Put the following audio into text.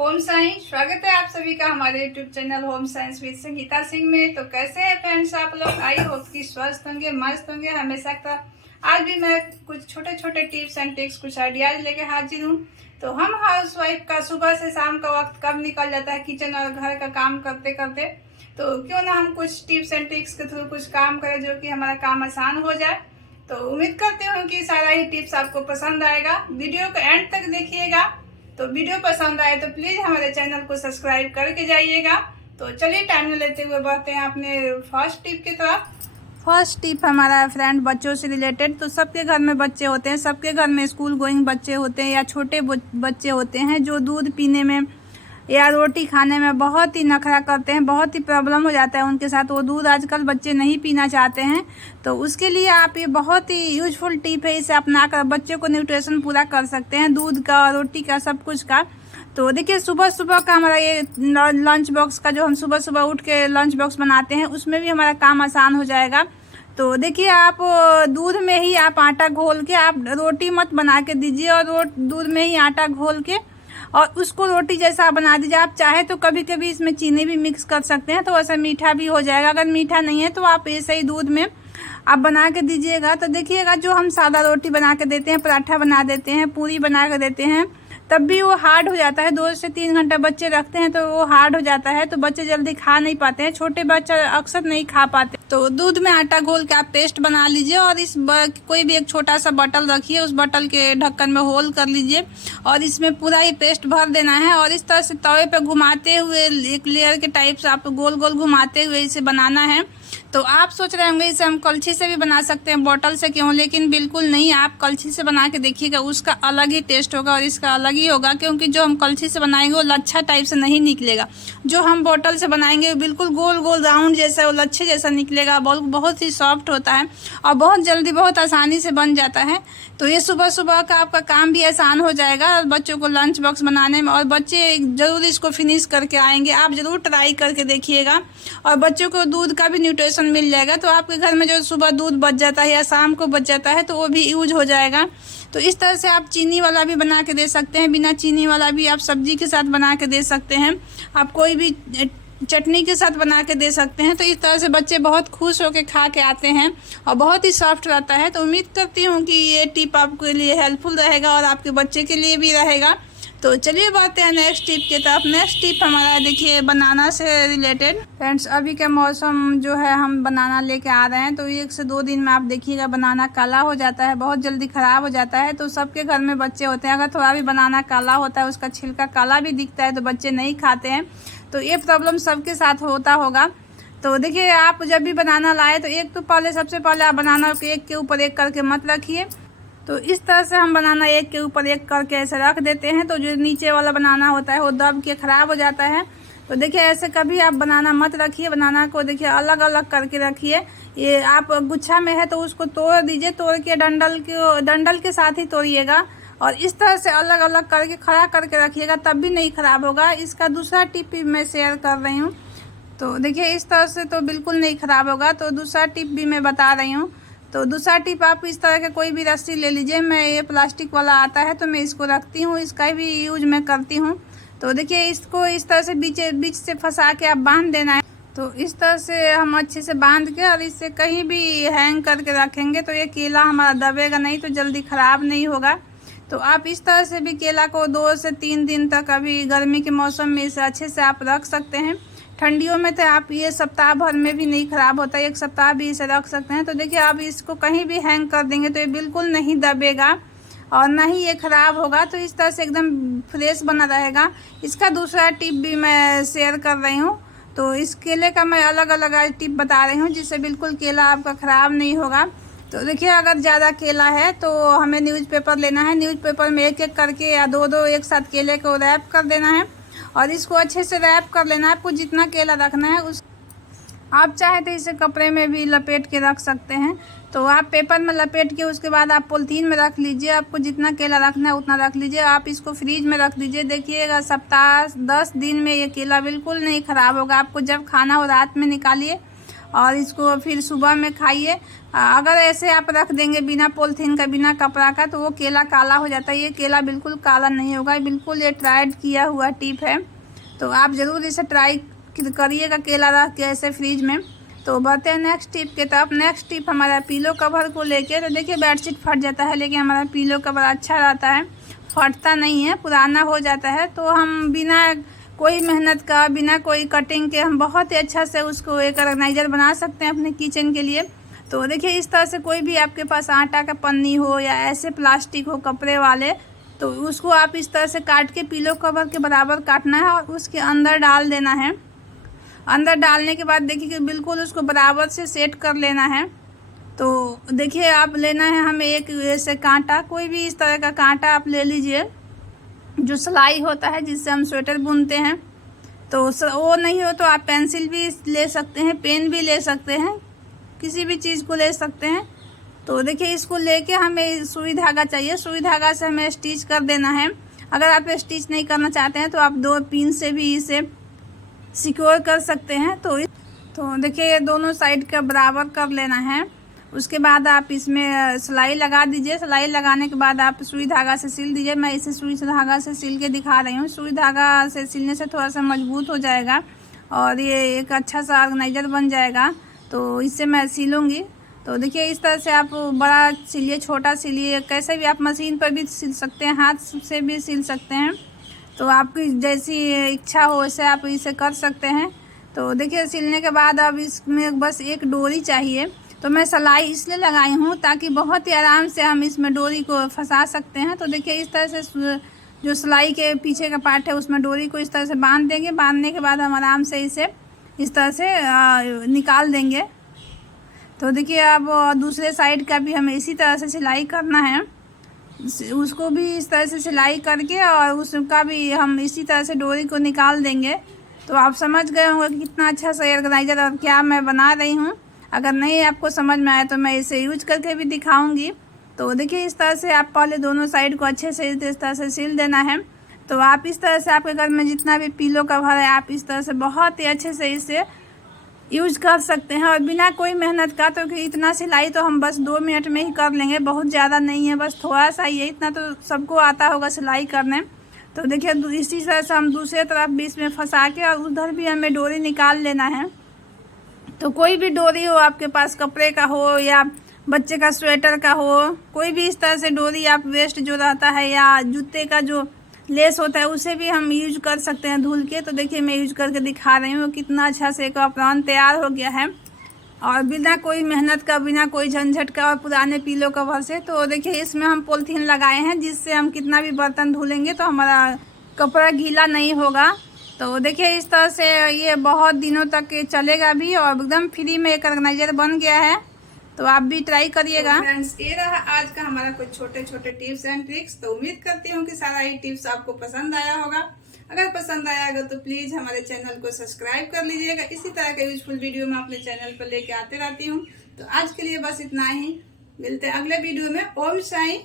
Home science स्वागत है आप सभी का हमारे YouTube channel home science with Sangeeta Singh में। तो कैसे हैं फ्रेंड्स आप लोग? आई होप कि स्वस्थ होंगे, मस्त होंगे हमेशा का। आज भी मैं कुछ छोटे छोटे टिप्स एंड ट्रिक्स, कुछ आइडियाज लेके हाजिर हूँ। तो हम हाउस वाइफ का सुबह से शाम का वक्त कब निकल जाता है किचन और घर का काम करते करते, तो क्यों ना हम कुछ टिप्स एंड ट्रिक्स के थ्रू कुछ काम करें जो कि हमारा काम आसान हो जाए। तो उम्मीद करती हूँ कि सारा ही टिप्स आपको पसंद आएगा। वीडियो को एंड तक देखिएगा। तो वीडियो पसंद आए तो प्लीज़ हमारे चैनल को सब्सक्राइब करके जाइएगा। तो चलिए टाइम न लेते हुए बढ़ते हैं अपने फर्स्ट टिप की तरफ। फर्स्ट टिप हमारा फ्रेंड बच्चों से रिलेटेड। तो सबके घर में बच्चे होते हैं, सबके घर में स्कूल गोइंग बच्चे होते हैं या छोटे बच्चे होते हैं जो दूध पीने में या रोटी खाने में बहुत ही नखरा करते हैं, बहुत ही प्रॉब्लम हो जाता है उनके साथ। वो दूध आजकल बच्चे नहीं पीना चाहते हैं। तो उसके लिए आप ये बहुत ही यूजफुल टिप है, इसे अपना कर बच्चे को न्यूट्रिशन पूरा कर सकते हैं, दूध का, रोटी का, सब कुछ का। तो देखिए सुबह सुबह का हमारा ये लंच बॉक्स का, जो हम सुबह सुबह उठ के लंच बॉक्स बनाते हैं, उसमें भी हमारा काम आसान हो जाएगा। तो देखिए आप दूध में ही आप आटा घोल के, आप रोटी मत बना के दीजिए और दूध में ही आटा घोल के और उसको रोटी जैसा बना दीजिए। आप चाहे तो कभी कभी इसमें चीनी भी मिक्स कर सकते हैं, तो ऐसा मीठा भी हो जाएगा। अगर मीठा नहीं है तो आप ऐसे ही दूध में आप बना के दीजिएगा। तो देखिएगा जो हम सादा रोटी बना के देते हैं, पराठा बना देते हैं, पूरी बना के देते हैं, तब भी वो हार्ड हो जाता है। 2 से 3 घंटा बच्चे रखते हैं तो वो हार्ड हो जाता है, तो बच्चे जल्दी खा नहीं पाते हैं, छोटे बच्चे अक्सर नहीं खा पाते। तो दूध में आटा घोल के आप पेस्ट बना लीजिए और कोई भी एक छोटा सा बटल रखिए, उस बटल के ढक्कन में होल कर लीजिए और इसमें पूरा ये पेस्ट भर देना है। और इस तरह से तवे पे घुमाते हुए एक लेयर के टाइप से आप गोल गोल घुमाते हुए इसे बनाना है। तो आप सोच रहे होंगे इसे हम कलछी से भी बना सकते हैं, बोतल से क्यों? लेकिन बिल्कुल नहीं, आप कलछी से बना के देखिएगा, उसका अलग ही टेस्ट होगा और इसका अलग ही होगा। क्योंकि जो हम कलछी से बनाएंगे वो लच्छा टाइप से नहीं निकलेगा, जो हम बोतल से बनाएंगे वो बिल्कुल गोल गोल राउंड जैसा, वो लच्छे जैसा निकलेगा। बहुत ही सॉफ्ट होता है और बहुत जल्दी बहुत आसानी से बन जाता है। तो ये सुबह सुबह का आपका काम भी आसान हो जाएगा बच्चों को लंच बॉक्स बनाने में, और बच्चे ज़रूर इसको फिनिश करके आएंगे। आप ज़रूर ट्राई करके देखिएगा और बच्चों को दूध का भी न्यूट्रिशन मिल जाएगा। तो आपके घर में जो सुबह दूध बच जाता है या शाम को बच जाता है तो वो भी यूज हो जाएगा। तो इस तरह से आप चीनी वाला भी बना के दे सकते हैं, बिना चीनी वाला भी आप सब्जी के साथ बना के दे सकते हैं, आप कोई भी चटनी के साथ बना के दे सकते हैं। तो इस तरह से बच्चे बहुत खुश होकर खा के आते हैं और बहुत ही सॉफ्ट रहता है। तो उम्मीद करती हूँ कि ये टिप आपके लिए हेल्पफुल रहेगा और आपके बच्चे के लिए भी रहेगा। तो चलिए बढ़ते हैं नेक्स्ट टिप की तरफ। नेक्स्ट टिप हमारा देखिए बनाना से रिलेटेड। फ्रेंड्स अभी का मौसम जो है, हम बनाना लेके आ रहे हैं, तो 1 से 2 दिन में आप देखिएगा बनाना काला हो जाता है, बहुत जल्दी ख़राब हो जाता है। तो सबके घर में बच्चे होते हैं, अगर थोड़ा भी बनाना काला होता है, उसका छिलका काला भी दिखता है, तो बच्चे नहीं खाते हैं। तो ये प्रॉब्लम सबके साथ होता होगा। तो देखिए आप जब भी बनाना लाए तो सबसे पहले आप बनाना को एक के ऊपर एक करके मत रखिए। तो इस तरह से हम बनाना एक के ऊपर एक करके ऐसे रख देते हैं, तो जो नीचे वाला बनाना होता है वो दब के ख़राब हो जाता है। तो देखिए ऐसे कभी आप बनाना मत रखिए, बनाना को देखिए अलग अलग करके रखिए। ये आप गुच्छा में है तो उसको तोड़ दीजिए, तोड़ के डंडल के साथ ही तोड़िएगा और इस तरह से अलग अलग करके खड़ा करके रखिएगा, तब भी नहीं ख़राब होगा। इसका दूसरा टिप भी मैं शेयर कर रही हूँ। तो देखिए इस तरह से तो बिल्कुल नहीं ख़राब होगा। तो दूसरा टिप भी मैं बता रही हूँ। तो दूसरा टिप, आप इस तरह के कोई भी रस्सी ले लीजिए। मैं ये प्लास्टिक वाला आता है तो मैं इसको रखती हूँ, इसका भी यूज मैं करती हूँ। तो देखिए इसको इस तरह से बीच से फंसा के आप बांध देना है। तो इस तरह से हम अच्छे से बांध के और इससे कहीं भी हैंग करके रखेंगे तो ये केला हमारा दबेगा नहीं, तो जल्दी ख़राब नहीं होगा। तो आप इस तरह से भी केला को 2 से 3 दिन तक, अभी गर्मी के मौसम में इसे अच्छे से आप रख सकते हैं। ठंडियों में तो आप ये सप्ताह भर में भी नहीं ख़राब होता, 1 सप्ताह भी इसे रख सकते हैं। तो देखिए आप इसको कहीं भी हैंग कर देंगे तो ये बिल्कुल नहीं दबेगा और ना ही ये ख़राब होगा। तो इस तरह से एकदम फ्रेश बना रहेगा। इसका दूसरा टिप भी मैं शेयर कर रही हूँ। तो इस केले का मैं अलग अलग टिप बता रही हूँ जिससे बिल्कुल केला आपका ख़राब नहीं होगा। तो देखिए अगर ज़्यादा केला है तो हमें न्यूज़पेपर लेना है, न्यूज़पेपर में एक एक करके या 2-2 एक साथ केले को रैप कर देना है और इसको अच्छे से रैप कर लेना है। आपको जितना केला रखना है उस आप चाहे तो इसे कपड़े में भी लपेट के रख सकते हैं। तो आप पेपर में लपेट के उसके बाद आप पॉलीथीन में रख लीजिए। आपको जितना केला रखना है उतना रख लीजिए। आप इसको फ्रीज में रख दीजिए। देखिएगा सप्ताह 10 दिन में ये केला बिल्कुल नहीं ख़राब होगा। आपको जब खाना हो रात में निकालिए और इसको फिर सुबह में खाइए। अगर ऐसे आप रख देंगे बिना पॉलीथीन का, बिना कपड़ा का, तो वो केला काला हो जाता है। ये केला बिल्कुल काला नहीं होगा, बिल्कुल ये ट्राइड किया हुआ टिप है। तो आप ज़रूर इसे ट्राई करिएगा केला रख के ऐसे फ्रिज में। तो बढ़ते हैं नेक्स्ट टिप के तरफ। नेक्स्ट टिप हमारा पिलो कवर को लेके। तो देखिए बेडशीट फट जाता है, लेकिन हमारा पिलो कवर अच्छा रहता है, फटता नहीं है, पुराना हो जाता है। तो हम बिना कोई मेहनत का, बिना कोई कटिंग के हम बहुत ही अच्छा से उसको एक ऑर्गेनाइज़र बना सकते हैं अपने किचन के लिए। तो देखिए इस तरह से कोई भी आपके पास आटा का पन्नी हो या ऐसे प्लास्टिक हो कपड़े वाले, तो उसको आप इस तरह से काट के पिलो कवर के बराबर काटना है और उसके अंदर डाल देना है। अंदर डालने के बाद देखिए कि बिल्कुल उसको बराबर से सेट कर लेना है। तो देखिए आप लेना है हमें एक ऐसे कांटा, कोई भी इस तरह का कांटा आप ले लीजिए जो सिलाई होता है जिससे हम स्वेटर बुनते हैं। तो वो नहीं हो तो आप पेंसिल भी ले सकते हैं, पेन भी ले सकते हैं, किसी भी चीज़ को ले सकते हैं। तो देखिए इसको लेके हमें सुई धागा चाहिए, सुई धागा से हमें स्टिच कर देना है। अगर आप स्टिच नहीं करना चाहते हैं तो आप 2 पिन से भी इसे सिक्योर कर सकते हैं। तो देखिए दोनों साइड का बराबर कर लेना है। उसके बाद आप इसमें सिलाई लगा दीजिए। सिलाई लगाने के बाद आप सुई धागा से सिल दीजिए। मैं इसे सुई धागा से सिल के दिखा रही हूँ। सुई धागा से सिलने से थोड़ा सा मजबूत हो जाएगा और ये एक अच्छा सा ऑर्गेनाइजर बन जाएगा। तो इससे मैं सिलूँगी। तो देखिए इस तरह से आप बड़ा सिलिए, छोटा सिलिए, कैसे भी आप मशीन पर भी सिल सकते हैं, हाथ से भी सिल सकते हैं। तो आपकी जैसी इच्छा हो वैसे आप इसे कर सकते हैं। तो देखिए सिलने के बाद अब इसमें बस एक डोरी चाहिए। तो मैं सिलाई इसलिए लगाई हूँ ताकि बहुत ही आराम से हम इसमें डोरी को फंसा सकते हैं। तो देखिए इस तरह से जो सिलाई के पीछे का पार्ट है उसमें डोरी को इस तरह से बांध देंगे। बांधने के बाद हम आराम से इसे इस तरह से निकाल देंगे। तो देखिए अब दूसरे साइड का भी हमें इसी तरह से सिलाई करना है, उसको भी इस तरह से सिलाई करके और उसका भी हम इसी तरह से डोरी को निकाल देंगे। तो आप समझ गए होंगे कि कितना अच्छा सा ऑर्गेनाइजर और क्या मैं बना रही हूँ। अगर नहीं आपको समझ में आया तो मैं इसे यूज करके भी दिखाऊंगी। तो देखिए इस तरह से आप पहले दोनों साइड को अच्छे से इस तरह से सिल देना है। तो आप इस तरह से आपके घर में जितना भी पिलो कवर है आप इस तरह से बहुत ही अच्छे से इसे यूज कर सकते हैं और बिना कोई मेहनत का। तो इतना सिलाई तो हम बस 2 मिनट में ही कर लेंगे, बहुत ज़्यादा नहीं है, बस थोड़ा सा ही है। इतना तो सबको आता होगा सिलाई करने। तो देखिए इसी तरह से हम दूसरे तरफ भी इसमें फंसा के और उधर भी हमें डोरी निकाल लेना है। तो कोई भी डोरी हो आपके पास, कपड़े का हो या बच्चे का स्वेटर का हो, कोई भी इस तरह से डोरी आप वेस्ट जो रहता है या जूते का जो लेस होता है उसे भी हम यूज कर सकते हैं धुल के। तो देखिए मैं यूज करके दिखा रही हूँ कितना अच्छा से एक अपरान तैयार हो गया है और बिना कोई मेहनत का, बिना कोई झंझट का और पुराने पिलो कवर से। तो देखिए इसमें हम पॉलीथीन लगाए हैं जिससे हम कितना भी बर्तन धुलेंगे तो हमारा कपड़ा गीला नहीं होगा। तो देखिए इस तरह से ये बहुत दिनों तक चलेगा भी और एकदम फ्री में एक ऑर्गेनाइजर बन गया है। तो आप भी ट्राई करिएगा। तो फ्रेंड्स ये रहा आज का हमारा कुछ छोटे छोटे टिप्स एंड ट्रिक्स। तो उम्मीद करती हूँ कि सारा ये टिप्स आपको पसंद आया होगा। अगर पसंद आया होगा तो प्लीज हमारे चैनल को सब्सक्राइब कर लीजिएगा। इसी तरह के यूजफुल वीडियो मैं अपने चैनल पर लेके आते रहती हूँ। तो आज के लिए बस इतना ही, मिलते हैं अगले वीडियो में। ओम साईं।